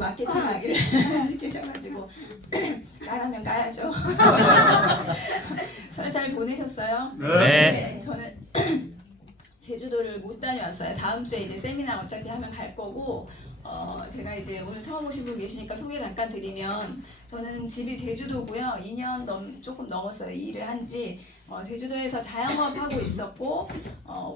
마케팅 하기를 시키셔가지고 나라면 가야죠. 설 잘 보내셨어요? 네. 저는 제주도를 못 다녀왔어요. 다음 주에 이제 세미나 어차피 하면 갈 거고, 제가 이제 오늘 처음 오신 분 계시니까 소개 잠깐 드리면, 저는 집이 제주도고요. 2년 조금 넘었어요. 이 일을 한지. 제주도에서 자영업 하고 있었고,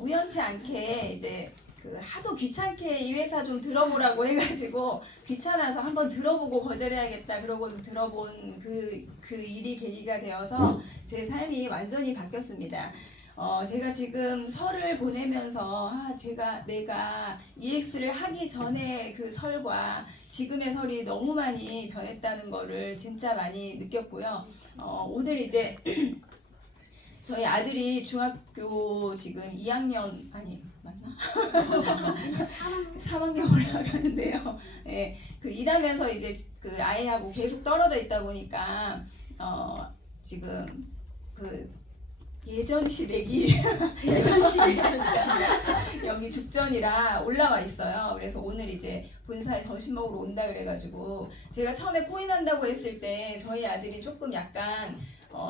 우연치 않게 이제 하도 귀찮게 이 회사 좀 들어보라고 해가지고 귀찮아서 한번 들어보고 거절해야겠다 그러고 들어본 그 일이 계기가 되어서 제 삶이 완전히 바뀌었습니다. 제가 지금 설을 보내면서 내가 EX를 하기 전에 그 설과 지금의 설이 너무 많이 변했다는 거를 진짜 많이 느꼈고요. 오늘 이제 저희 아들이 중학교 지금 2학년 맞나? 3학년 올라가는데요. 예, 일하면서 이제 아이하고 계속 떨어져 있다 보니까 지금 예전 시댁이 여기 죽전이라 올라와 있어요. 그래서 오늘 이제 본사에 점심 먹으러 온다 그래가지고 제가 처음에 코인한다고 했을 때 저희 아들이 조금 약간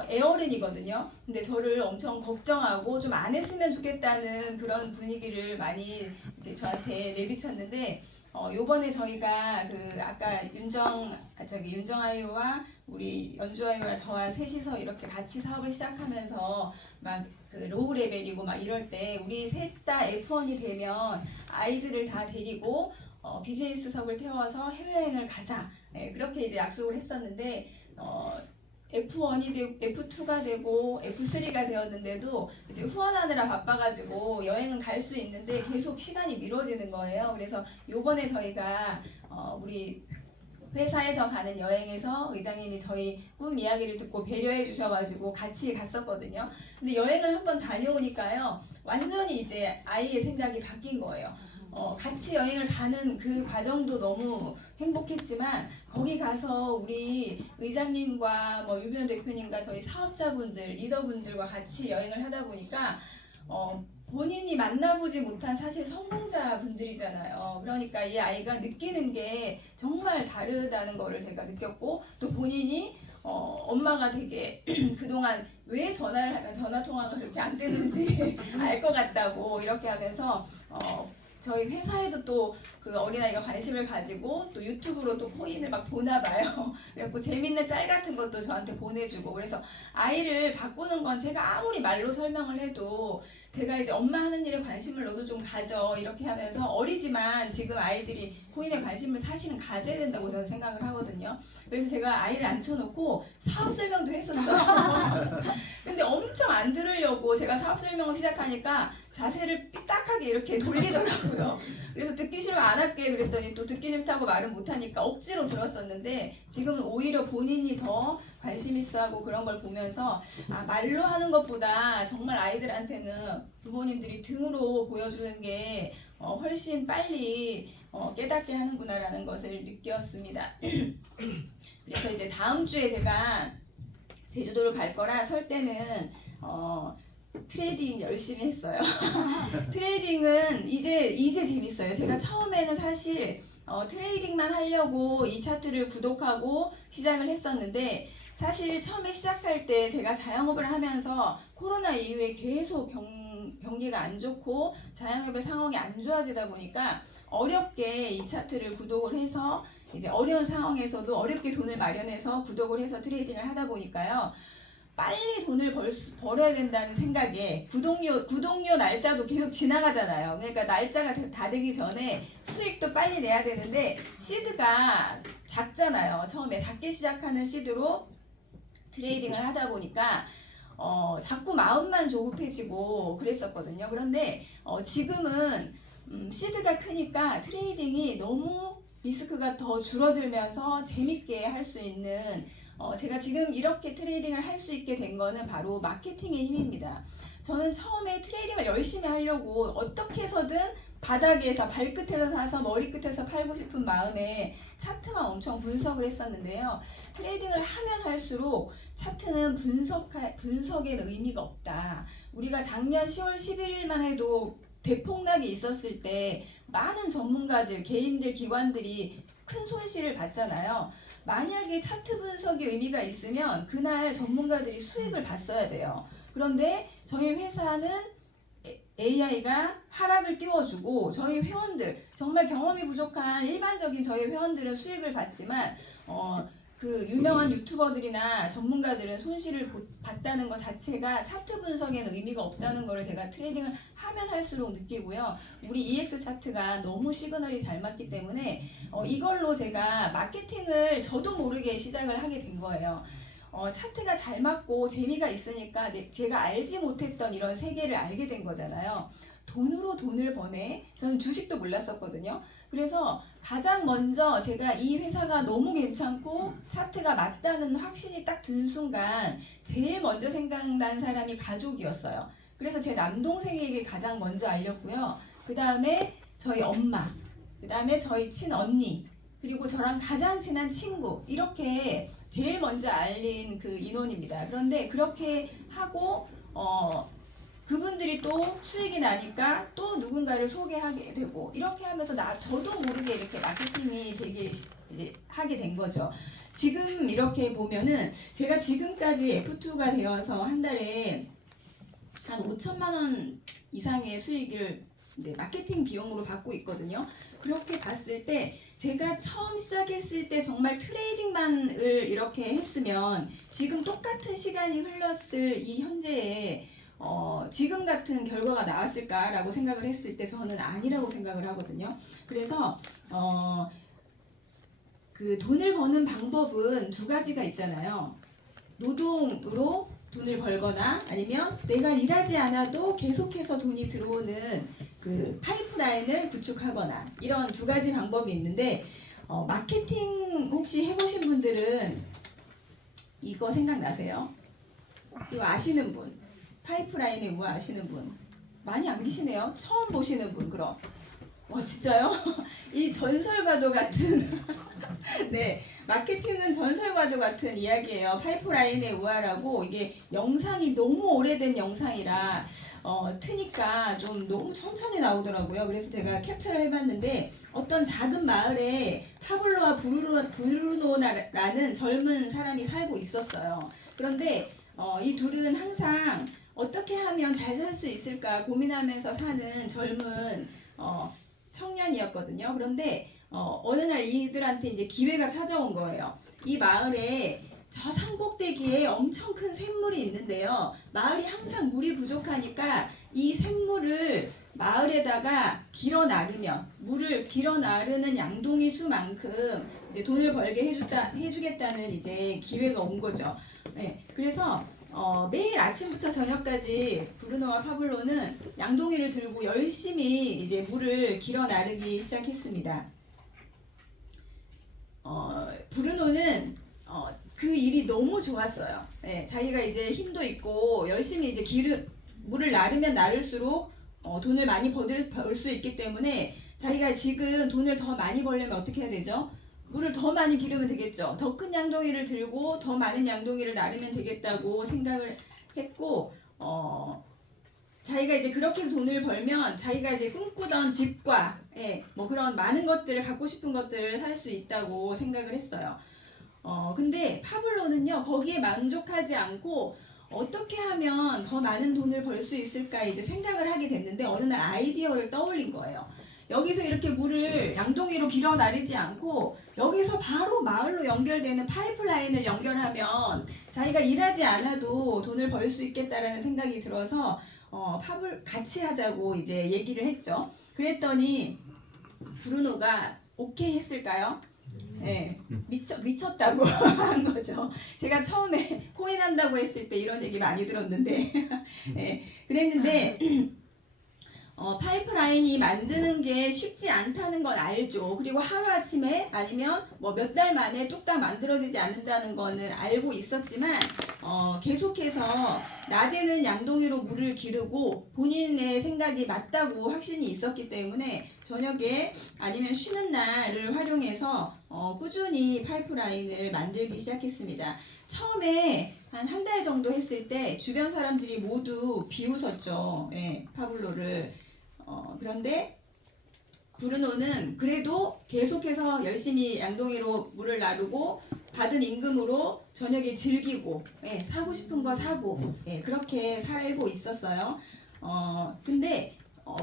애어른이거든요. 근데 저를 엄청 걱정하고 좀 안 했으면 좋겠다는 그런 분위기를 많이 이렇게 저한테 내비쳤는데 요번에 저희가 아까 윤정아이와 우리 연주아이와 저와 셋이서 이렇게 같이 사업을 시작하면서 막 로우 레벨이고 막 이럴 때 우리 셋 다 F1이 되면 아이들을 다 데리고 비즈니스석을 태워서 해외여행을 가자. 네, 그렇게 이제 약속을 했었는데 F1이 되고 F2가 되고 F3가 되었는데도 이제 후원하느라 바빠가지고 여행은 갈 수 있는데 계속 시간이 미뤄지는 거예요. 그래서 요번에 저희가 우리 회사에서 가는 여행에서 의장님이 저희 꿈 이야기를 듣고 배려해 주셔가지고 같이 갔었거든요. 근데 여행을 한번 다녀오니까요, 완전히 이제 아이의 생각이 바뀐 거예요. 같이 여행을 가는 그 과정도 너무 행복했지만 거기 가서 우리 의장님과 유비원 대표님과 저희 사업자분들, 리더분들과 같이 여행을 하다 보니까 본인이 만나보지 못한 사실 성공자분들이잖아요. 그러니까 이 아이가 느끼는 게 정말 다르다는 거를 제가 느꼈고, 또 본인이 엄마가 되게 그동안 왜 전화를 하면 전화통화가 그렇게 안 되는지 알 것 같다고 이렇게 하면서 저희 회사에도 또 그 어린아이가 관심을 가지고 또 유튜브로 또 코인을 막 보나 봐요. 그래갖고 재밌는 짤 같은 것도 저한테 보내주고, 그래서 아이를 바꾸는 건 제가 아무리 말로 설명을 해도 제가 이제 엄마 하는 일에 관심을 너도 좀 가져 이렇게 하면서, 어리지만 지금 아이들이 코인에 관심을 사실은 가져야 된다고 저는 생각을 하거든요. 그래서 제가 아이를 앉혀놓고 사업 설명도 했었어요. 근데 엄청 안 들으려고 제가 사업 설명을 시작하니까 자세를 삐딱하게 이렇게 돌리더라고요. 그래서 듣기 싫으면 안 할게 그랬더니 또 듣기 싫다고 말은 못하니까 억지로 들었었는데, 지금은 오히려 본인이 더 관심 있어 하고 그런 걸 보면서 말로 하는 것보다 정말 아이들한테는 부모님들이 등으로 보여주는 게 훨씬 빨리 깨닫게 하는구나라는 것을 느꼈습니다. 그래서 이제 다음 주에 제가 제주도를 갈 거라 설 때는 트레이딩 열심히 했어요. 트레이딩은 이제 재밌어요. 제가 처음에는 사실 트레이딩만 하려고 이 차트를 구독하고 시작을 했었는데, 사실 처음에 시작할 때 제가 자영업을 하면서 코로나 이후에 계속 경기가 안 좋고 자영업의 상황이 안 좋아지다 보니까 어렵게 이 차트를 구독을 해서 이제 어려운 상황에서도 어렵게 돈을 마련해서 구독을 해서 트레이딩을 하다 보니까요, 빨리 돈을 벌어야 된다는 생각에 구독료 날짜도 계속 지나가잖아요. 그러니까 날짜가 다 되기 전에 수익도 빨리 내야 되는데 시드가 작잖아요. 처음에 작게 시작하는 시드로 트레이딩을 하다 보니까 자꾸 마음만 조급해지고 그랬었거든요. 그런데 지금은 시드가 크니까 트레이딩이 너무 리스크가 더 줄어들면서 재밌게 할 수 있는, 제가 지금 이렇게 트레이딩을 할 수 있게 된 거는 바로 마케팅의 힘입니다. 저는 처음에 트레이딩을 열심히 하려고 어떻게 해서든 바닥에서 발끝에서 사서 머리끝에서 팔고 싶은 마음에 차트만 엄청 분석을 했었는데요. 트레이딩을 하면 할수록 차트는 분석에는 의미가 없다. 우리가 작년 10월 11일만 해도 대폭락이 있었을 때 많은 전문가들, 개인들, 기관들이 큰 손실을 봤잖아요. 만약에 차트 분석의 의미가 있으면 그날 전문가들이 수익을 봤어야 돼요. 그런데 저희 회사는 AI가 하락을 띄워주고 저희 회원들, 정말 경험이 부족한 일반적인 저희 회원들은 수익을 봤지만 그 유명한 유튜버들이나 전문가들은 손실을 봤다는 것 자체가 차트 분석에는 의미가 없다는 걸 제가 트레이딩을 하면 할수록 느끼고요. 우리 EX 차트가 너무 시그널이 잘 맞기 때문에 이걸로 제가 마케팅을 저도 모르게 시작을 하게 된 거예요. 차트가 잘 맞고 재미가 있으니까 제가 알지 못했던 이런 세계를 알게 된 거잖아요. 돈으로 돈을 버네? 저는 주식도 몰랐었거든요. 그래서 가장 먼저 제가 이 회사가 너무 괜찮고 차트가 맞다는 확신이 딱 든 순간 제일 먼저 생각난 사람이 가족이었어요. 그래서 제 남동생에게 가장 먼저 알렸고요. 그 다음에 저희 엄마, 그 다음에 저희 친언니, 그리고 저랑 가장 친한 친구, 이렇게 제일 먼저 알린 그 인원입니다. 그런데 그렇게 하고 그분들이 또 수익이 나니까 또 누군가를 소개하게 되고 이렇게 하면서 저도 모르게 이렇게 마케팅이 되게 이제 하게 된 거죠. 지금 이렇게 보면은 제가 지금까지 F2가 되어서 한 달에 한 5천만 원 이상의 수익을 이제 마케팅 비용으로 받고 있거든요. 그렇게 봤을 때 제가 처음 시작했을 때 정말 트레이딩만을 이렇게 했으면 지금 똑같은 시간이 흘렀을 이 현재에 지금 같은 결과가 나왔을까라고 생각을 했을 때 저는 아니라고 생각을 하거든요. 그래서 그 돈을 버는 방법은 두 가지가 있잖아요. 노동으로 돈을 벌거나 아니면 내가 일하지 않아도 계속해서 돈이 들어오는 그 파이프라인을 구축하거나 이런 두 가지 방법이 있는데 마케팅 혹시 해보신 분들은 이거 생각나세요? 이거 아시는 분? 파이프라인의 뭐 아시는 분? 많이 안 계시네요. 처음 보시는 분 그럼. 와 진짜요? 이 전설과도 같은 네, 마케팅은 전설과도 같은 이야기예요. 파이프라인의 우화라고 이게 영상이 너무 오래된 영상이라 트니까 좀 너무 천천히 나오더라고요. 그래서 제가 캡처를 해봤는데 어떤 작은 마을에 파블로와 브루노라는 젊은 사람이 살고 있었어요. 그런데 이 둘은 항상 어떻게 하면 잘 살 수 있을까 고민하면서 사는 젊은 청년이었거든요. 그런데 어느 날 이들한테 이제 기회가 찾아온 거예요. 이 마을에 저 산꼭대기에 엄청 큰 샘물이 있는데요. 마을이 항상 물이 부족하니까 이 샘물을 마을에다가 길어 나르면 물을 길어 나르는 양동이 수만큼 이제 돈을 벌게 해주겠다는 이제 기회가 온 거죠. 네, 그래서 매일 아침부터 저녁까지 브루노와 파블로는 양동이를 들고 열심히 이제 물을 길어 나르기 시작했습니다. 브루노는 그 일이 너무 좋았어요. 예, 자기가 이제 힘도 있고 열심히 이제 물을 나르면 나를수록 돈을 많이 벌 수 있기 때문에 자기가 지금 돈을 더 많이 벌려면 어떻게 해야 되죠? 물을 더 많이 기르면 되겠죠. 더 큰 양동이를 들고 더 많은 양동이를 나르면 되겠다고 생각을 했고 자기가 이제 그렇게 돈을 벌면 자기가 이제 꿈꾸던 집과 뭐 그런 많은 것들을 갖고 싶은 것들을 살 수 있다고 생각을 했어요. 근데 파블로는요 거기에 만족하지 않고 어떻게 하면 더 많은 돈을 벌 수 있을까 이제 생각을 하게 됐는데 어느 날 아이디어를 떠올린 거예요. 여기서 이렇게 물을 양동이로 길어 나르지 않고 여기서 바로 마을로 연결되는 파이프라인을 연결하면 자기가 일하지 않아도 돈을 벌 수 있겠다라는 생각이 들어서 같이 하자고 이제 얘기를 했죠. 그랬더니 브루노가 오케이 했을까요? 네, 미쳤다고 한 거죠. 제가 처음에 코인 한다고 했을 때 이런 얘기 많이 들었는데 네, 그랬는데 파이프라인이 만드는 게 쉽지 않다는 건 알죠. 그리고 하루아침에 아니면 뭐 몇 달 만에 뚝딱 만들어지지 않는다는 거는 알고 있었지만 계속해서 낮에는 양동이로 물을 기르고 본인의 생각이 맞다고 확신이 있었기 때문에 저녁에 아니면 쉬는 날을 활용해서 꾸준히 파이프라인을 만들기 시작했습니다. 처음에 한 달 정도 했을 때 주변 사람들이 모두 비웃었죠. 예, 파블로를. 그런데 브루노는 그래도 계속해서 열심히 양동이로 물을 나르고 받은 임금으로 저녁에 즐기고 사고 싶은 거 사고 그렇게 살고 있었어요. 근데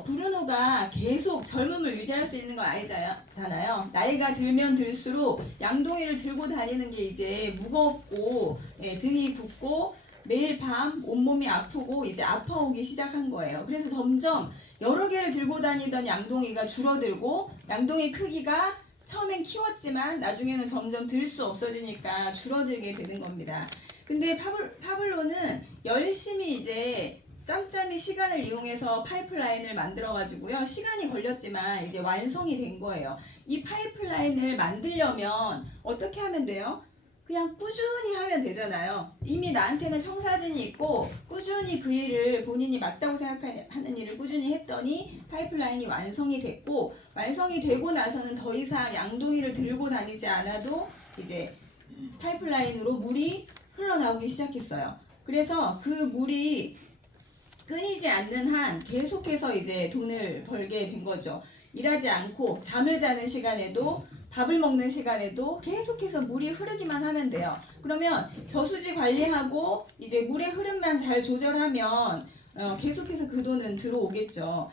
브루노가 계속 젊음을 유지할 수 있는 건 아니잖아요. 나이가 들면 들수록 양동이를 들고 다니는 게 이제 무겁고 등이 붓고 매일 밤 온몸이 아프고 이제 아파오기 시작한 거예요. 그래서 점점 여러 개를 들고 다니던 양동이가 줄어들고 양동이 크기가 처음엔 키웠지만 나중에는 점점 들 수 없어지니까 줄어들게 되는 겁니다. 근데 파블로는 열심히 이제 짬짬이 시간을 이용해서 파이프라인을 만들어 가지고요. 시간이 걸렸지만 이제 완성이 된 거예요. 이 파이프라인을 만들려면 어떻게 하면 돼요? 그냥 꾸준히 하면 되잖아요. 이미 나한테는 청사진이 있고 꾸준히 그 일을 본인이 맞다고 생각하는 일을 꾸준히 했더니 파이프라인이 완성이 됐고, 완성이 되고 나서는 더 이상 양동이를 들고 다니지 않아도 이제 파이프라인으로 물이 흘러나오기 시작했어요. 그래서 그 물이 끊이지 않는 한 계속해서 이제 돈을 벌게 된 거죠. 일하지 않고 잠을 자는 시간에도 밥을 먹는 시간에도 계속해서 물이 흐르기만 하면 돼요. 그러면 저수지 관리하고 이제 물의 흐름만 잘 조절하면 계속해서 그 돈은 들어오겠죠.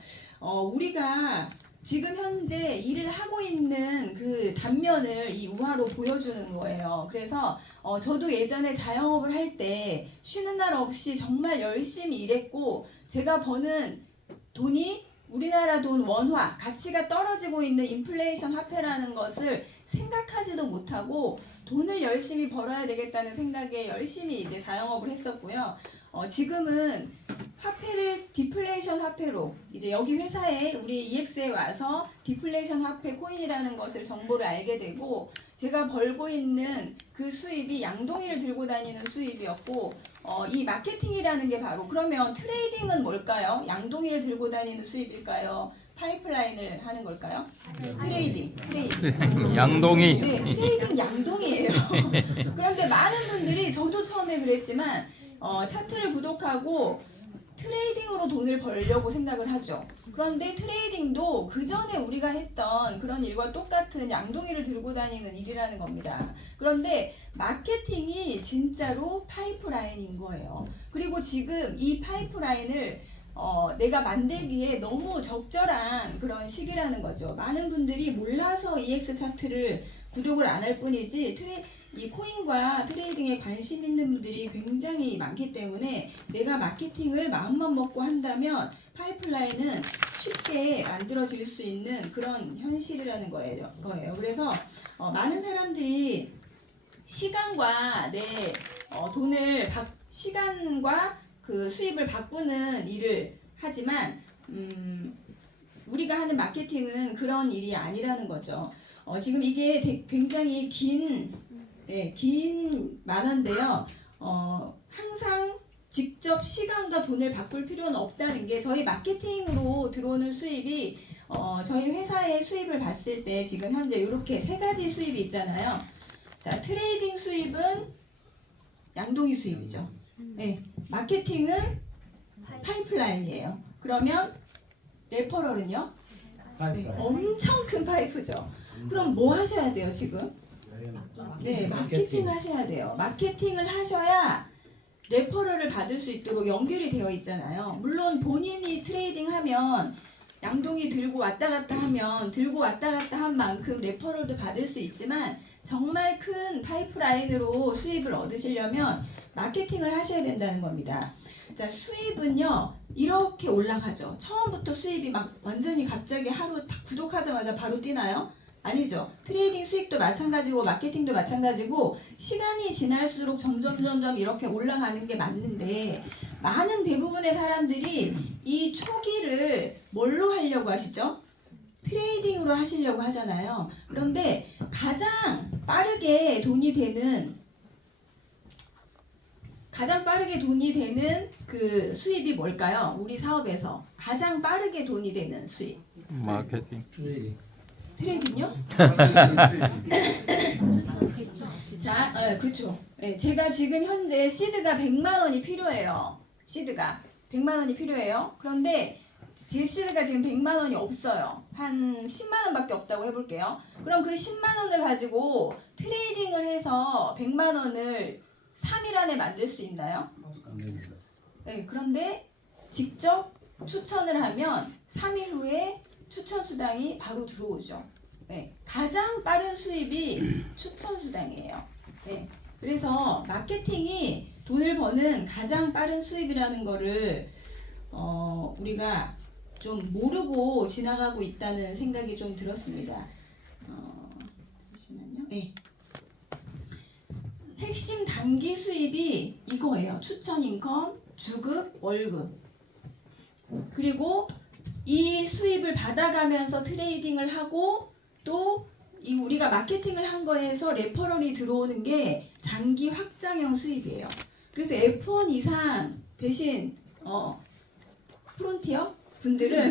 우리가 지금 현재 일을 하고 있는 그 단면을 이 우화로 보여주는 거예요. 그래서 저도 예전에 자영업을 할 때 쉬는 날 없이 정말 열심히 일했고, 제가 버는 돈이 우리나라 돈 원화, 가치가 떨어지고 있는 인플레이션 화폐라는 것을 생각하지도 못하고 돈을 열심히 벌어야 되겠다는 생각에 열심히 이제 자영업을 했었고요. 지금은 화폐를 디플레이션 화폐로, 이제 여기 회사에 우리 EX에 와서 디플레이션 화폐 코인이라는 것을 정보를 알게 되고, 제가 벌고 있는 그 수입이 양동이를 들고 다니는 수입이었고, 이 마케팅이라는 게 바로, 그러면 트레이딩은 뭘까요? 양동이를 들고 다니는 수입일까요? 파이프라인을 하는 걸까요? 트레이딩. 양동이. 네, 트레이딩 양동이에요. 그런데 많은 분들이, 저도 처음에 그랬지만 차트를 구독하고 트레이딩으로 돈을 벌려고 생각을 하죠. 그런데 트레이딩도 그 전에 우리가 했던 그런 일과 똑같은 양동이를 들고 다니는 일이라는 겁니다. 그런데 마케팅이 진짜로 파이프라인인 거예요. 그리고 지금 이 파이프라인을 내가 만들기에 너무 적절한 그런 시기라는 거죠. 많은 분들이 몰라서 EX 차트를 구독을 안 할 뿐이지 이 코인과 트레이딩에 관심 있는 분들이 굉장히 많기 때문에 내가 마케팅을 마음만 먹고 한다면 파이프라인은 쉽게 만들어질 수 있는 그런 현실이라는 거예요. 그래서 많은 사람들이 시간과 내 시간과 그 수입을 바꾸는 일을 하지만 우리가 하는 마케팅은 그런 일이 아니라는 거죠. 지금 이게 굉장히 긴 만화인데요. 항상 직접 시간과 돈을 바꿀 필요는 없다는 게, 저희 마케팅으로 들어오는 수입이 저희 회사의 수입을 봤을 때 지금 현재 이렇게 세 가지 수입이 있잖아요. 자, 트레이딩 수입은 양동이 수입이죠. 네, 마케팅은 파이프라인이에요. 그러면 레퍼럴은요? 네, 엄청 큰 파이프죠. 그럼 뭐 하셔야 돼요 지금? 네, 마케팅 하셔야 돼요. 마케팅을 하셔야 레퍼럴을 받을 수 있도록 연결이 되어 있잖아요. 물론 본인이 트레이딩 하면 양동이 들고 왔다 갔다 하면 들고 왔다 갔다 한 만큼 레퍼럴도 받을 수 있지만, 정말 큰 파이프라인으로 수입을 얻으시려면 마케팅을 하셔야 된다는 겁니다. 자, 수입은요 이렇게 올라가죠. 처음부터 수입이 막 완전히 갑자기 하루 딱 구독하자마자 바로 뛰나요? 아니죠. 트레이딩 수익도 마찬가지고 마케팅도 마찬가지고 시간이 지날수록 점점 이렇게 올라가는 게 맞는데, 많은 대부분의 사람들이 이 초기를 뭘로 하려고 하시죠? 트레이딩으로 하시려고 하잖아요. 그런데 가장 빠르게 돈이 되는 그 수입이 뭘까요? 우리 사업에서 가장 빠르게 돈이 되는 수입. 마케팅. 트레이딩요? 자, 그렇죠. 네, 제가 지금 현재 시드가 100만 원이 필요해요. 시드가 100만 원이 필요해요. 그런데 제시가 지금 100만 원이 없어요. 한 10만 원밖에 없다고 해볼게요. 그럼 그 10만 원을 가지고 트레이딩을 해서 100만 원을 3일 안에 만들 수 있나요? 네, 그런데 직접 추천을 하면 3일 후에 추천 수당이 바로 들어오죠. 네, 가장 빠른 수입이 추천 수당이에요. 네, 그래서 마케팅이 돈을 버는 가장 빠른 수입이라는 거를 우리가 좀 모르고 지나가고 있다는 생각이 좀 들었습니다. 잠시만요. 네. 핵심 단기 수입이 이거예요. 추천 인컴, 주급, 월급. 그리고 이 수입을 받아가면서 트레이딩을 하고 또 이 우리가 마케팅을 한 거에서 레퍼럴이 들어오는 게 장기 확장형 수입이에요. 그래서 F1 이상 대신 프론티어 분들은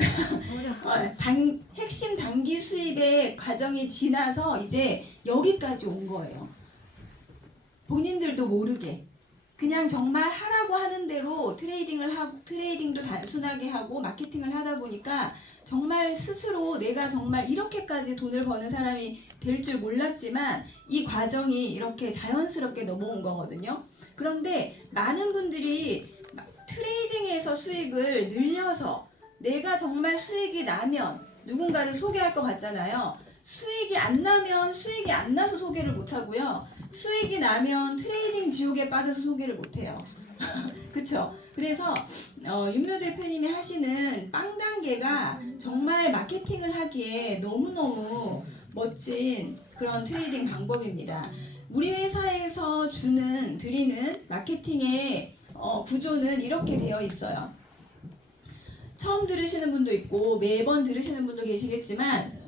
핵심 단기 수입의 과정이 지나서 이제 여기까지 온 거예요. 본인들도 모르게 그냥 정말 하라고 하는 대로 트레이딩을 하고 트레이딩도 단순하게 하고 마케팅을 하다 보니까 정말 스스로 내가 정말 이렇게까지 돈을 버는 사람이 될 줄 몰랐지만 이 과정이 이렇게 자연스럽게 넘어온 거거든요. 그런데 많은 분들이 트레이딩에서 수익을 늘려서 내가 정말 수익이 나면 누군가를 소개할 것 같잖아요. 수익이 안 나면 수익이 안 나서 소개를 못 하고요. 수익이 나면 트레이딩 지옥에 빠져서 소개를 못 해요. 그쵸? 그래서 윤묘 대표님이 하시는 빵 단계가 정말 마케팅을 하기에 너무너무 멋진 그런 트레이딩 방법입니다. 우리 회사에서 드리는 마케팅의 구조는 이렇게 되어 있어요. 처음 들으시는 분도 있고 매번 들으시는 분도 계시겠지만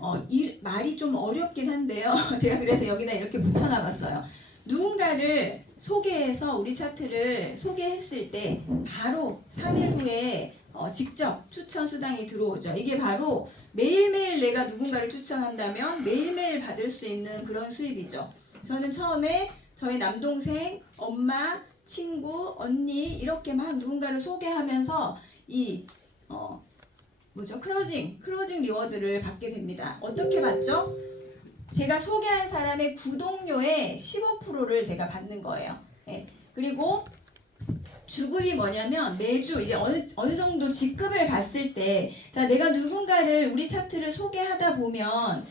말이 좀 어렵긴 한데요. 제가 그래서 여기다 이렇게 붙여놔봤어요. 누군가를 소개해서 우리 차트를 소개했을 때 바로 3일 후에 직접 추천 수당이 들어오죠. 이게 바로 매일매일 내가 누군가를 추천한다면 매일매일 받을 수 있는 그런 수입이죠. 저는 처음에 저희 남동생, 엄마, 친구, 언니 이렇게 막 누군가를 소개하면서 이 클로징 리워드를 받게 됩니다. 어떻게 받죠? 제가 소개한 사람의 구독료의 15%를 제가 받는 거예요. 예. 그리고 주급이 뭐냐면 매주 이제 어느 정도 직급을 갔을 때, 자 내가 누군가를 우리 차트를 소개하다 보면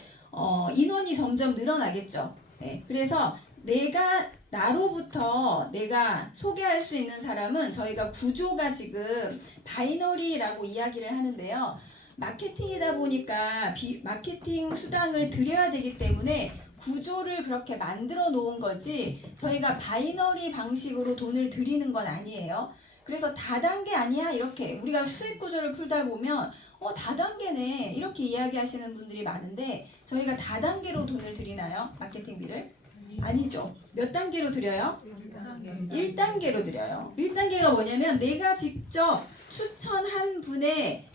인원이 점점 늘어나겠죠. 예. 그래서 나로부터 내가 소개할 수 있는 사람은 저희가 구조가 지금 바이너리라고 이야기를 하는데요. 마케팅이다 보니까 마케팅 수당을 드려야 되기 때문에 구조를 그렇게 만들어 놓은 거지 저희가 바이너리 방식으로 돈을 드리는 건 아니에요. 그래서 다단계 아니야 이렇게 우리가 수익 구조를 풀다 보면 다단계네 이렇게 이야기하시는 분들이 많은데 저희가 다단계로 돈을 드리나요? 마케팅비를? 아니죠. 몇 단계로 드려요? 1단계로 드려요. 1단계가 뭐냐면 내가 직접 추천한 분의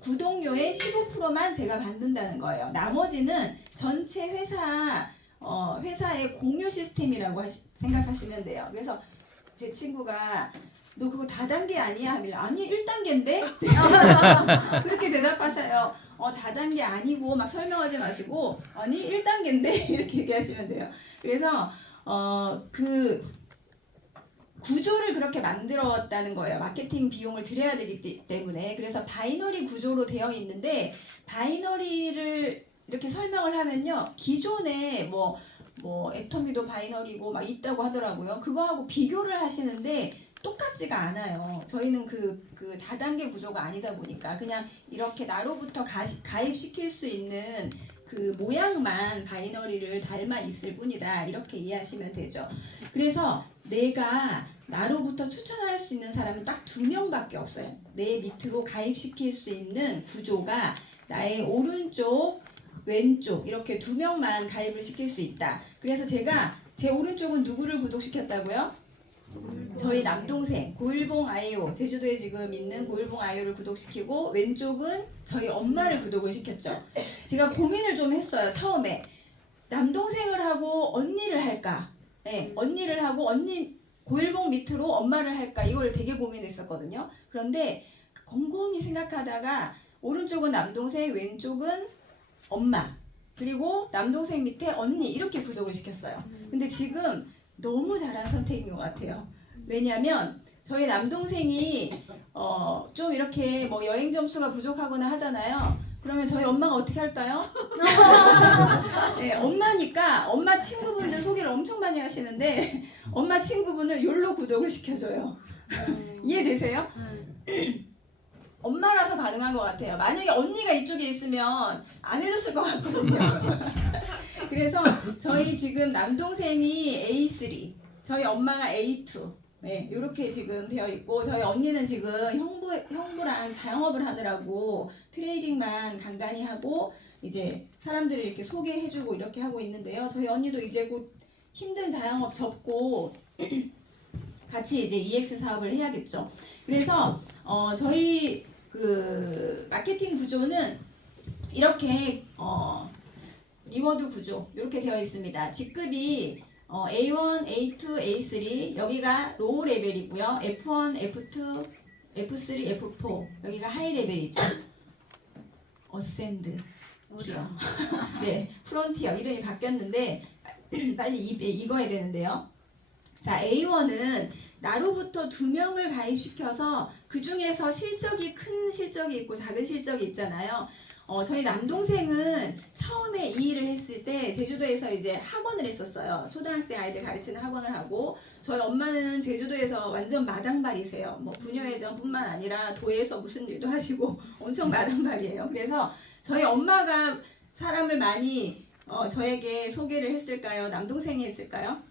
구독료의 15%만 제가 받는다는 거예요. 나머지는 전체 회사의 공유 시스템이라고 생각하시면 돼요. 그래서 제 친구가 너 그거 다단계 아니야? 하길래 아니 1단계인데? 그렇게 대답하세요. 다단계 아니고 막 설명하지 마시고 아니 1단계인데? 이렇게 얘기하시면 돼요. 그래서 그 구조를 그렇게 만들었다는 거예요. 마케팅 비용을 들여야 되기 때문에. 그래서 바이너리 구조로 되어 있는데 바이너리를 이렇게 설명을 하면요. 기존에 뭐 애터미도 바이너리고 막 있다고 하더라고요. 그거하고 비교를 하시는데 똑같지가 않아요. 저희는 그 다단계 구조가 아니다 보니까 그냥 이렇게 나로부터 가입시킬 수 있는 그 모양만 바이너리를 닮아 있을 뿐이다. 이렇게 이해하시면 되죠. 그래서 내가 나로부터 추천할 수 있는 사람은 딱 2명밖에 없어요. 내 밑으로 가입시킬 수 있는 구조가 나의 오른쪽, 왼쪽 이렇게 2명만 가입을 시킬 수 있다. 그래서 제가 제 오른쪽은 누구를 구독시켰다고요? 저희 남동생 고일봉 아이오, 제주도에 지금 있는 고일봉 아이오를 구독시키고 왼쪽은 저희 엄마를 구독을 시켰죠. 제가 고민을 좀 했어요. 처음에 남동생을 하고 언니를 할까? 네, 언니를 하고 고일봉 밑으로 엄마를 할까? 이걸 되게 고민했었거든요. 그런데 곰곰이 생각하다가 오른쪽은 남동생, 왼쪽은 엄마, 그리고 남동생 밑에 언니 이렇게 구독을 시켰어요. 근데 지금 너무 잘한 선택인 것 같아요. 왜냐면 저희 남동생이 좀 이렇게 뭐 여행 점수가 부족하거나 하잖아요. 그러면 저희 엄마가 어떻게 할까요? 네, 엄마니까 엄마 친구분들 소개를 엄청 많이 하시는데 엄마 친구분을 욜로 구독을 시켜줘요. 이해되세요? 엄마라서 가능한 것 같아요. 만약에 언니가 이쪽에 있으면 안 해줬을 것 같거든요. 그래서 저희 지금 남동생이 A3, 저희 엄마가 A2, 네, 이렇게 지금 되어 있고 저희 언니는 지금 형부랑 자영업을 하느라고 트레이딩만 간간히 하고 이제 사람들을 이렇게 소개해주고 이렇게 하고 있는데요. 저희 언니도 이제 곧 힘든 자영업 접고 같이 이제 EX 사업을 해야겠죠. 그래서 저희 그 마케팅 구조는 이렇게 리워드 구조 이렇게 되어 있습니다. 직급이 A1, A2, A3 여기가 로우 레벨이고요. F1, F2, F3, F4 여기가 하이 레벨이죠. 어센드 티어. 네, 프론티어 이름이 바뀌었는데 빨리 읽어야 되는데요. 자, A1은 나로부터 2명을 가입시켜서 그 중에서 실적이 큰 실적이 있고 작은 실적이 있잖아요. 저희 남동생은 처음에 이 일을 했을 때 제주도에서 이제 학원을 했었어요. 초등학생 아이들 가르치는 학원을 하고 저희 엄마는 제주도에서 완전 마당발이세요. 뭐 부녀회장뿐만 아니라 도에서 무슨 일도 하시고 엄청 마당발이에요. 그래서 저희 엄마가 사람을 많이 저에게 소개를 했을까요? 남동생이 했을까요?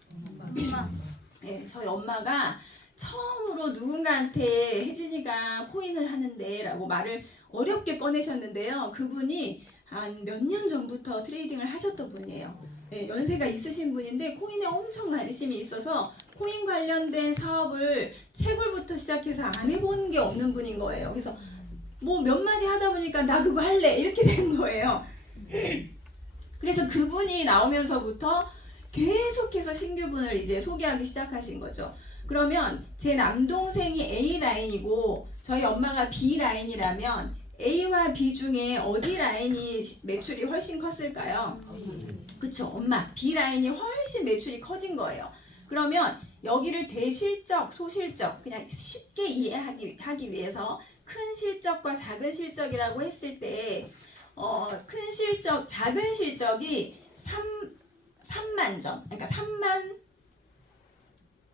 네, 저희 엄마가 처음으로 누군가한테 혜진이가 코인을 하는데 라고 말을 어렵게 꺼내셨는데요. 그분이 한 몇 년 전부터 트레이딩을 하셨던 분이에요. 네, 연세가 있으신 분인데 코인에 엄청 관심이 있어서 코인 관련된 사업을 채굴부터 시작해서 안 해본 게 없는 분인 거예요. 그래서 뭐 몇 마디 하다 보니까 나 그거 할래 이렇게 된 거예요. 그래서 그분이 나오면서부터 계속해서 신규분을 이제 소개하기 시작하신 거죠. 그러면 제 남동생이 A 라인이고 저희 엄마가 B 라인이라면 A와 B 중에 어디 라인이 매출이 훨씬 컸을까요? 그쵸, 엄마 B 라인이 훨씬 매출이 커진 거예요. 그러면 여기를 대실적, 소실적 그냥 쉽게 이해하기 위해서 큰 실적과 작은 실적이라고 했을 때 큰 실적, 작은 실적이 3만 점, 그러니까 3만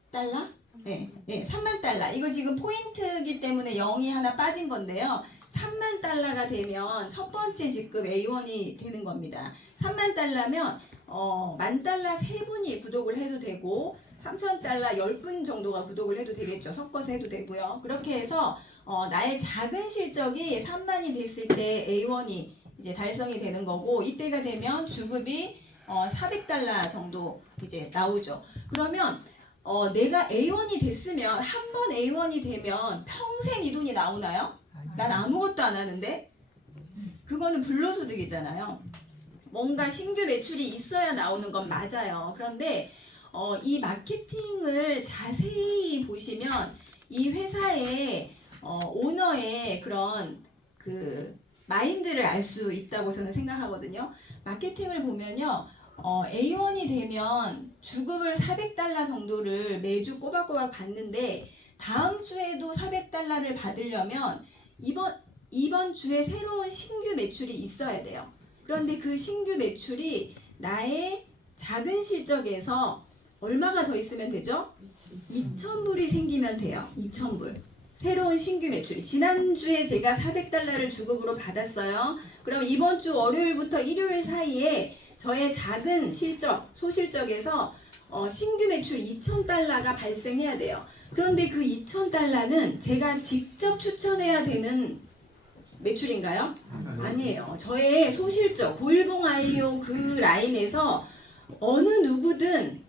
달러? 네, 3만 달러. 이거 지금 포인트이기 때문에 0이 하나 빠진 건데요. 3만 달러가 되면 첫 번째 직급 A1이 되는 겁니다. 3만 달러면 10,000달러 3분이 구독을 해도 되고 3,000달러 10분 정도가 구독을 해도 되겠죠. 섞어서 해도 되고요. 그렇게 해서 나의 작은 실적이 3만이 됐을 때 A1이 이제 달성이 되는 거고 이때가 되면 주급이 400달러 정도 이제 나오죠. 그러면 내가 A1이 됐으면 한 번 A1이 되면 평생 이 돈이 나오나요? 난 아무것도 안 하는데 그거는 불로소득이잖아요. 뭔가 신규 매출이 있어야 나오는 건 맞아요. 그런데 이 마케팅을 자세히 보시면 이 회사의 오너의 그런 그 마인드를 알 수 있다고 저는 생각하거든요. 마케팅을 보면요. A1이 되면 주급을 400달러 정도를 매주 꼬박꼬박 받는데 다음 주에도 400달러를 받으려면 이번 주에 새로운 신규 매출이 있어야 돼요. 그런데 그 신규 매출이 나의 작은 실적에서 얼마가 더 있으면 되죠? 2,000불이 생기면 돼요. 2,000불. 새로운 신규 매출이. 지난주에 제가 400달러를 주급으로 받았어요. 그럼 이번 주 월요일부터 일요일 사이에 저의 작은 실적, 소실적에서 신규 매출 2,000달러가 발생해야 돼요. 그런데 그 2,000달러는 제가 직접 추천해야 되는 매출인가요? 아니에요. 저의 소실적, 고일봉 아이오 그 라인에서 어느 누구든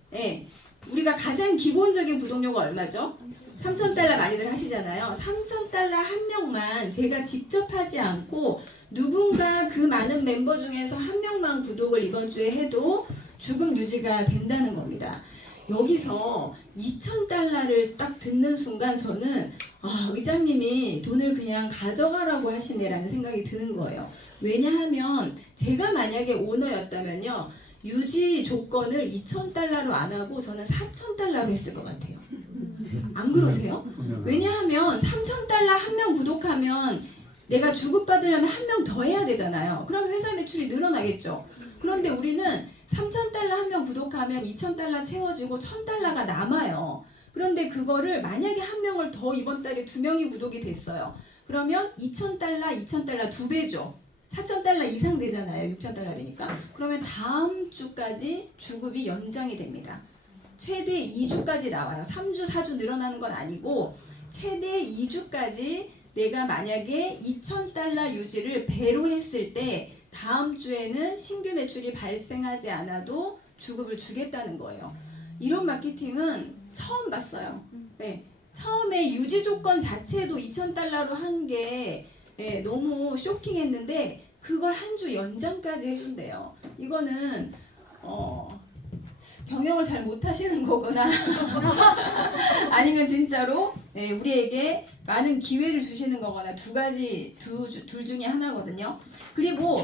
우리가 가장 기본적인 구독료가 얼마죠? 3,000달러 많이들 하시잖아요. 3,000달러 한 명만 제가 직접 하지 않고 누군가 그 많은 멤버 중에서 한 명만 구독을 이번 주에 해도 주급 유지가 된다는 겁니다. 여기서 2,000달러를 딱 듣는 순간 저는 의장님이 돈을 그냥 가져가라고 하시네라는 생각이 드는 거예요. 왜냐하면 제가 만약에 오너였다면요. 유지 조건을 2,000달러로 안 하고 저는 4,000달러로 했을 것 같아요. 안 그러세요? 왜냐하면 3,000달러 한 명 구독하면 내가 주급받으려면 한 명 더 해야 되잖아요. 그럼 회사 매출이 늘어나겠죠. 그런데 우리는 3,000달러 한 명 구독하면 2,000달러 채워지고 1,000달러가 남아요. 그런데 그거를 만약에 한 명을 더 이번 달에 2명이 구독이 됐어요. 그러면 2,000달러, 2,000달러 2배죠. 4,000달러 이상 되잖아요. 6,000달러 되니까. 그러면 다음 주까지 주급이 연장이 됩니다. 최대 2주까지 나와요. 3주, 4주 늘어나는 건 아니고 최대 2주까지 내가 만약에 2,000달러 유지를 배로 했을 때 다음 주에는 신규 매출이 발생하지 않아도 주급을 주겠다는 거예요. 이런 마케팅은 처음 봤어요. 네. 처음에 유지 조건 자체도 2,000달러로 한 게 너무 쇼킹했는데 그걸 한 주 연장까지 해준대요. 이거는 경영을 잘 못하시는 거구나. 아니면 진짜로 우리에게 많은 기회를 주시는 거거나 둘 중에 하나거든요. 그리고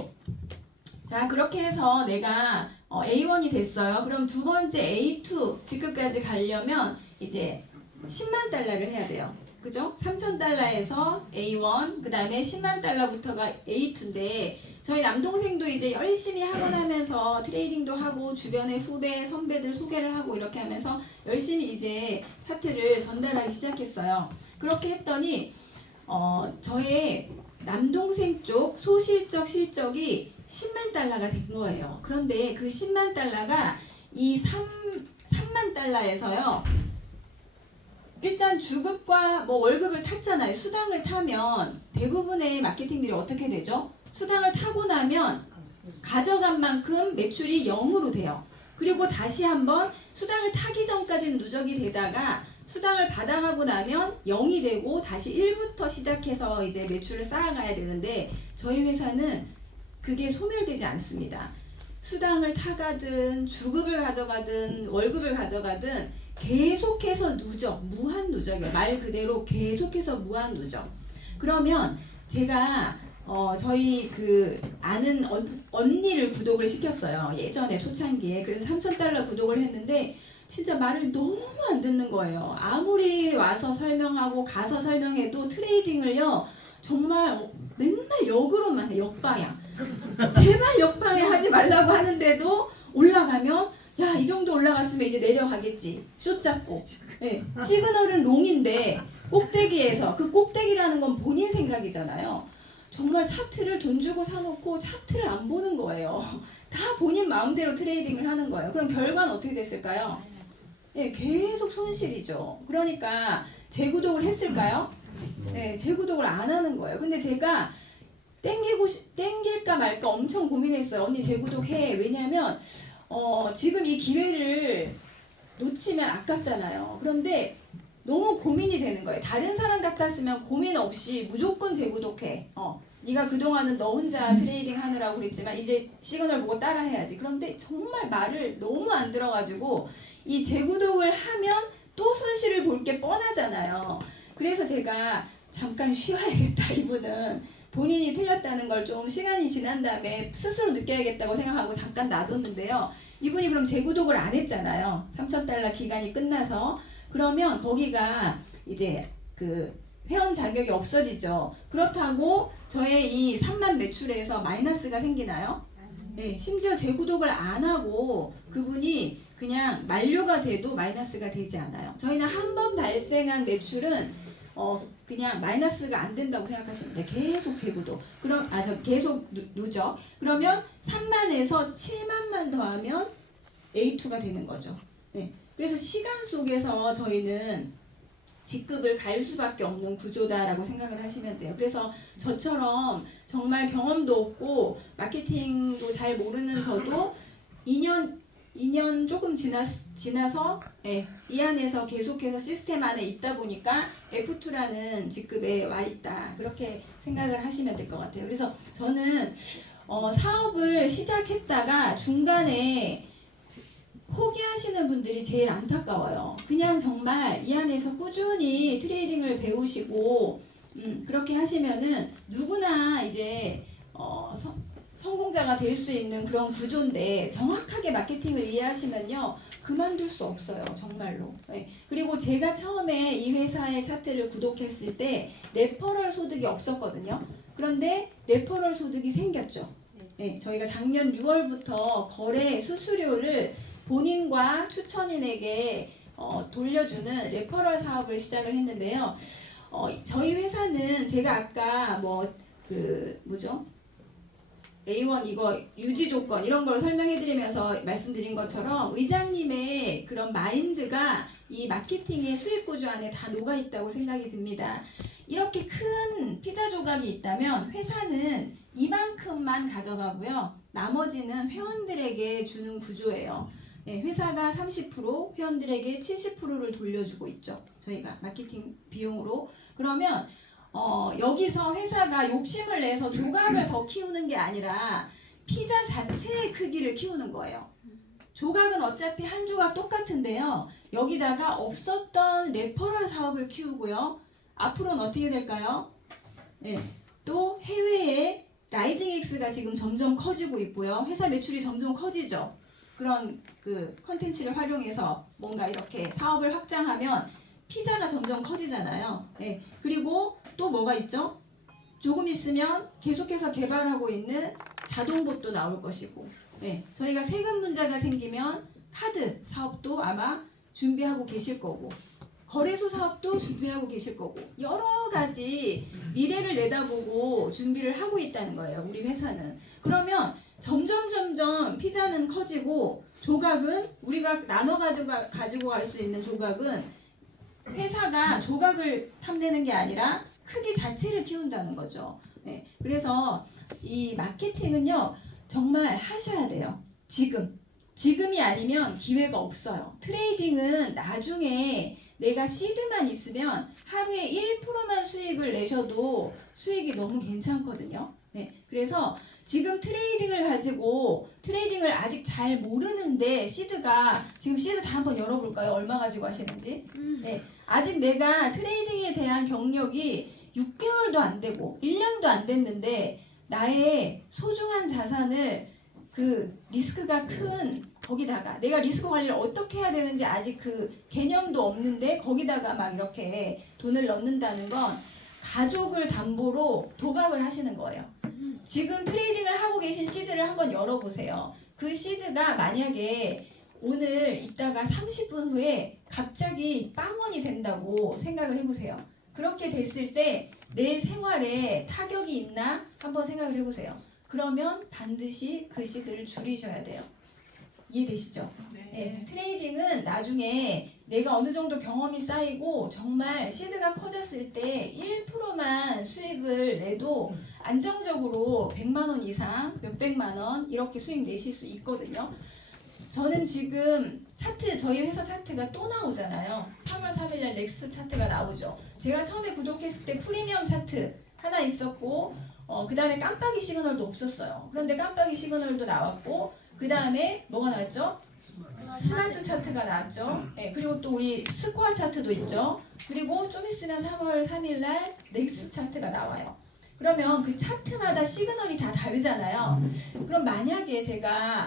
자 그렇게 해서 내가 A1이 됐어요. 그럼 두 번째 A2 직급까지 가려면 이제 10만 달러를 해야 돼요. 그죠? 3,000달러에서 A1 그 다음에 10만 달러부터가 A2인데 저희 남동생도 이제 열심히 하고 나면서 트레이딩도 하고 주변의 후배, 선배들 소개를 하고 이렇게 하면서 열심히 이제 차트를 전달하기 시작했어요. 그렇게 했더니 저의 남동생 쪽 소실적 실적이 10만 달러가 된 거예요. 그런데 그 10만 달러가 이 3만 달러에서요. 일단 주급과 뭐 월급을 탔잖아요. 수당을 타면 대부분의 마케팅들이 어떻게 되죠? 수당을 타고 나면 가져간 만큼 매출이 0으로 돼요. 그리고 다시 한번 수당을 타기 전까지는 누적이 되다가 수당을 받아가고 나면 0이 되고 다시 1부터 시작해서 이제 매출을 쌓아가야 되는데 저희 회사는 그게 소멸되지 않습니다. 수당을 타가든 주급을 가져가든 월급을 가져가든 계속해서 누적, 무한 누적이에요. 말 그대로 계속해서 무한 누적. 그러면 제가 저희 그 아는 언니를 구독을 시켰어요. 예전에 초창기에. 그래서 3,000달러 구독을 했는데 진짜 말을 너무 안 듣는 거예요. 아무리 와서 설명하고 가서 설명해도 트레이딩을요. 정말 맨날 역으로만 해. 역방향. 제발 역방향 하지 말라고 하는데도 올라가면 야, 이 정도 올라갔으면 이제 내려가겠지. 숏 잡고. 네. 시그널은 롱인데 꼭대기에서 그 꼭대기라는 건 본인 생각이잖아요. 정말 차트를 돈 주고 사놓고 차트를 안 보는 거예요. 다 본인 마음대로 트레이딩을 하는 거예요. 그럼 결과는 어떻게 됐을까요? 예, 계속 손실이죠. 그러니까 재구독을 했을까요? 네, 재구독을 안 하는 거예요. 근데 제가 땡길까 말까 엄청 고민했어요. 언니 재구독해. 왜냐면 지금 이 기회를 놓치면 아깝잖아요. 그런데 너무 고민이 되는 거예요. 다른 사람 같았으면 고민 없이 무조건 재구독해. 네가 그동안은 너 혼자 트레이딩 하느라고 그랬지만 이제 시그널 보고 따라 해야지. 그런데 정말 말을 너무 안 들어가지고 이 재구독을 하면 또 손실을 볼 게 뻔하잖아요. 그래서 제가 잠깐 쉬어야겠다. 이분은 본인이 틀렸다는 걸 좀 시간이 지난 다음에 스스로 느껴야겠다고 생각하고 잠깐 놔뒀는데요. 이분이 그럼 재구독을 안 했잖아요. 3,000달러 기간이 끝나서. 그러면 거기가 이제 그 회원 자격이 없어지죠. 그렇다고 저의 이 3만 매출에서 마이너스가 생기나요? 네, 심지어 재구독을 안 하고 그분이 그냥 만료가 돼도 마이너스가 되지 않아요. 저희는 한 번 발생한 매출은 그냥 마이너스가 안 된다고 생각하시면 돼요. 계속 재구독. 그럼 계속 누적. 그러면 3만에서 7만만 더하면 A2가 되는 거죠. 네. 그래서 시간 속에서 저희는 직급을 갈 수밖에 없는 구조다라고 생각을 하시면 돼요. 그래서 저처럼 정말 경험도 없고 마케팅도 잘 모르는 저도 2년 조금 지나서 이 안에서 계속해서 시스템 안에 있다 보니까 F2라는 직급에 와 있다. 그렇게 생각을 하시면 될 것 같아요. 그래서 저는 사업을 시작했다가 중간에 포기하시는 분들이 제일 안타까워요. 그냥 정말 이 안에서 꾸준히 트레이딩을 배우시고 그렇게 하시면은 누구나 이제 성공자가 될 수 있는 그런 구조인데 정확하게 마케팅을 이해하시면요 그만둘 수 없어요 정말로. 네. 그리고 제가 처음에 이 회사의 차트를 구독했을 때 레퍼럴 소득이 없었거든요. 그런데 레퍼럴 소득이 생겼죠. 네, 저희가 작년 6월부터 거래 수수료를 본인과 추천인에게 돌려주는 레퍼럴 사업을 시작을 했는데요. 저희 회사는 제가 아까 A1 이거 유지 조건 이런 걸 설명해드리면서 말씀드린 것처럼 의장님의 그런 마인드가 이 마케팅의 수익 구조 안에 다 녹아 있다고 생각이 듭니다. 이렇게 큰 피자 조각이 있다면 회사는 이만큼만 가져가고요. 나머지는 회원들에게 주는 구조예요. 네, 회사가 30%, 회원들에게 70%를 돌려주고 있죠. 저희가 마케팅 비용으로. 그러면 여기서 회사가 욕심을 내서 조각을 더 키우는 게 아니라 피자 자체의 크기를 키우는 거예요. 조각은 어차피 한 조각 똑같은데요. 여기다가 없었던 레퍼럴 사업을 키우고요. 앞으로는 어떻게 될까요? 네, 또 해외에 라이징X가 지금 점점 커지고 있고요. 회사 매출이 점점 커지죠. 그런 그 컨텐츠를 활용해서 뭔가 이렇게 사업을 확장하면 피자가 점점 커지잖아요. 네, 그리고 또 뭐가 있죠? 조금 있으면 계속해서 개발하고 있는 자동봇도 나올 것이고, 네, 저희가 세금 문제가 생기면 카드 사업도 아마 준비하고 계실 거고, 거래소 사업도 준비하고 계실 거고, 여러 가지 미래를 내다보고 준비를 하고 있다는 거예요. 우리 회사는. 그러면 점점 피자는 커지고 조각은 우리가 나눠 가지고 갈 수 있는 조각은 회사가 조각을 탐내는 게 아니라 크기 자체를 키운다는 거죠. 네, 그래서 이 마케팅은요 정말 하셔야 돼요. 지금이 아니면 기회가 없어요. 트레이딩은 나중에 내가 시드만 있으면 하루에 1%만 수익을 내셔도 수익이 너무 괜찮거든요. 네, 그래서 지금 트레이딩을 가지고 트레이딩을 아직 잘 모르는데 지금 시드 다 한번 열어볼까요? 얼마 가지고 하시는지? 네, 아직 내가 트레이딩에 대한 경력이 6개월도 안 되고 1년도 안 됐는데 나의 소중한 자산을 그 리스크가 큰 거기다가 내가 리스크 관리를 어떻게 해야 되는지 아직 그 개념도 없는데 거기다가 막 이렇게 돈을 넣는다는 건 가족을 담보로 도박을 하시는 거예요. 지금 트레이딩을 하고 계신 시드를 한번 열어보세요. 그 시드가 만약에 오늘 있다가 30분 후에 갑자기 빵원이 된다고 생각을 해보세요. 그렇게 됐을 때 내 생활에 타격이 있나 한번 생각을 해보세요. 그러면 반드시 그 시드를 줄이셔야 돼요. 이해되시죠? 네, 트레이딩은 나중에 내가 어느 정도 경험이 쌓이고 정말 시드가 커졌을 때 1%만 수익을 내도 안정적으로 100만 원 이상, 몇백만 원 이렇게 수익 내실 수 있거든요. 저는 지금 저희 회사 차트가 또 나오잖아요. 3월 3일날 넥스트 차트가 나오죠. 제가 처음에 구독했을 때 프리미엄 차트 하나 있었고 그 다음에 깜빡이 시그널도 없었어요. 그런데 깜빡이 시그널도 나왔고 그 다음에 뭐가 나왔죠? 스마트 차트가 나왔죠. 네, 그리고 또 우리 스코어 차트도 있죠. 그리고 좀 있으면 3월 3일날 넥스트 차트가 나와요. 그러면 그 차트마다 시그널이 다 다르잖아요. 그럼 만약에 제가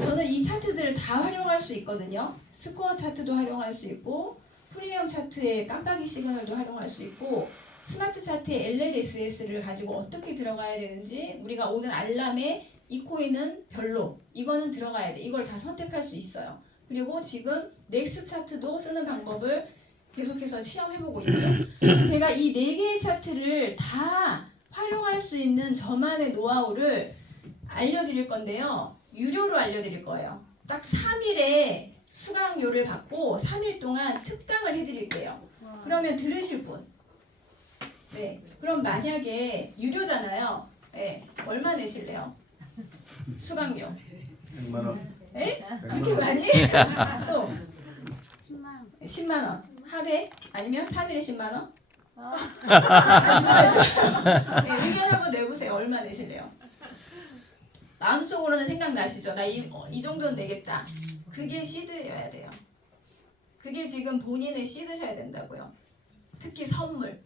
저는 이 차트들을 다 활용할 수 있거든요. 스코어 차트도 활용할 수 있고 프리미엄 차트의 깜빡이 시그널도 활용할 수 있고 스마트 차트의 LLSS를 가지고 어떻게 들어가야 되는지 우리가 오는 알람에 이 코인은 별로 이거는 들어가야 돼 이걸 다 선택할 수 있어요. 그리고 지금 넥스 차트도 쓰는 방법을 계속해서 시험해보고 있죠. 제가 이 4개의 차트를 다 활용할 수 있는 저만의 노하우를 알려드릴 건데요. 유료로 알려드릴 거예요. 딱 3일에 수강료를 받고 3일 동안 특강을 해드릴게요. 그러면 들으실 분. 네. 그럼 만약에 유료잖아요. 네. 얼마 내실래요? 수강료. 100만 원. 네? 그렇게 많이? 또 10만 원. 10만 원. 하루에? 아니면 3일에 10만 원? 네, 의견 한번 내보세요. 얼마 내실래요? 마음속으로는 생각나시죠? 나 이 정도는 되겠다. 그게 시드여야 돼요. 그게 지금 본인의 시드셔야 된다고요. 특히 선물.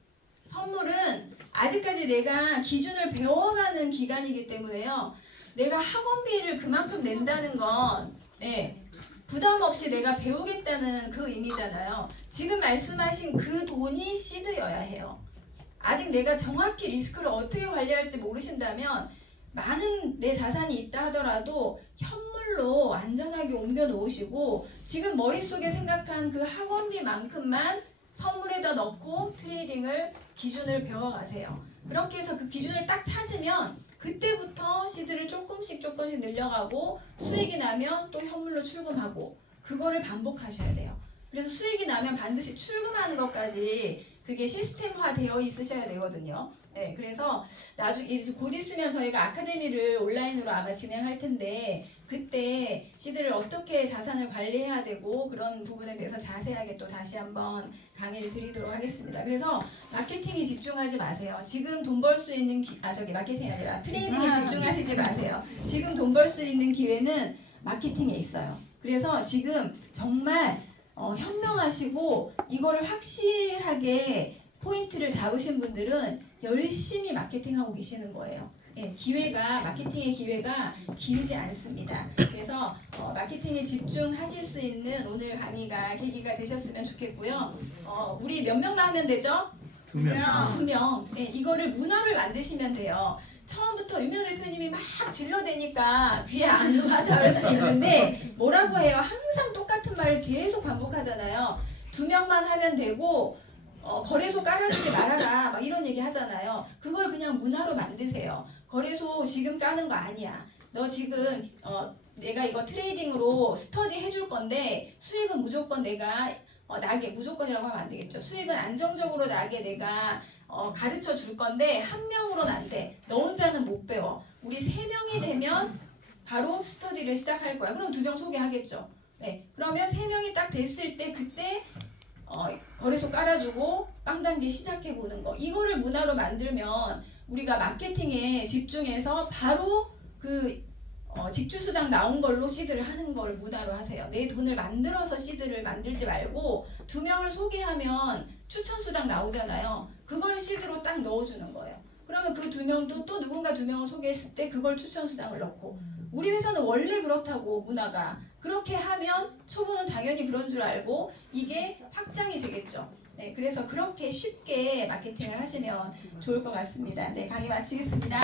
선물은 아직까지 내가 기준을 배워가는 기간이기 때문에요. 내가 학원비를 그만큼 낸다는 건 부담 없이 내가 배우겠다는 그 의미잖아요. 지금 말씀하신 그 돈이 시드여야 해요. 아직 내가 정확히 리스크를 어떻게 관리할지 모르신다면 많은 내 자산이 있다 하더라도 현물로 안전하게 옮겨 놓으시고 지금 머릿속에 생각한 그 학원비만큼만 선물에다 넣고 트레이딩을 기준을 배워가세요. 그렇게 해서 그 기준을 딱 찾으면 그때부터 시드를 조금씩 늘려가고 수익이 나면 또 현물로 출금하고 그거를 반복하셔야 돼요. 그래서 수익이 나면 반드시 출금하는 것까지 그게 시스템화 되어 있으셔야 되거든요. 네, 그래서 나중에 곧 있으면 저희가 아카데미를 온라인으로 아마 진행할 텐데 그때 시드를 어떻게 자산을 관리해야 되고 그런 부분에 대해서 자세하게 또 다시 한번 강의를 드리도록 하겠습니다. 그래서 마케팅에 집중하지 마세요. 지금 돈 벌 수 있는 마케팅이 아니라 트레이딩에 집중하시지 마세요. 지금 돈 벌 수 있는 기회는 마케팅에 있어요. 그래서 지금 정말 현명하시고 이거를 확실하게 포인트를 잡으신 분들은 열심히 마케팅하고 계시는 거예요. 마케팅의 기회가 길지 않습니다. 그래서 마케팅에 집중하실 수 있는 오늘 강의가 계기가 되셨으면 좋겠고요. 우리 몇 명만 하면 되죠? 2명. 이거를 문화를 만드시면 돼요. 처음부터 유명 대표님이 막 질러대니까 귀에 안 와닿을 수 있는데 뭐라고 해요? 항상 똑같은 말을 계속 반복하잖아요. 2명만 하면 되고 거래소 깔아주지 말아라 막 이런 얘기 하잖아요. 그걸 그냥 문화로 만드세요. 거래소 지금 까는 거 아니야. 너 지금 내가 이거 트레이딩으로 스터디 해줄 건데 수익은 무조건 내가 나게 무조건이라고 하면 안 되겠죠. 수익은 안정적으로 나게 내가 가르쳐 줄 건데 한 명으로는 안 돼. 너 혼자는 못 배워. 우리 3명이 되면 바로 스터디를 시작할 거야. 그럼 2명 소개하겠죠. 네. 그러면 3명이 딱 됐을 때 그때 거래소 깔아주고 빵 단계 시작해 보는 거. 이거를 문화로 만들면 우리가 마케팅에 집중해서 바로 그 직주수당 나온 걸로 시드를 하는 걸 문화로 하세요. 내 돈을 만들어서 시드를 만들지 말고 2명을 소개하면 추천수당 나오잖아요. 그걸 시드로 딱 넣어주는 거예요. 그러면 그 2명도 또 누군가 2명을 소개했을 때 그걸 추천수당을 넣고 우리 회사는 원래 그렇다고 문화가 그렇게 하면 초보는 당연히 그런 줄 알고 이게 확장이 되겠죠. 네, 그래서 그렇게 쉽게 마케팅을 하시면 좋을 것 같습니다. 네, 강의 마치겠습니다.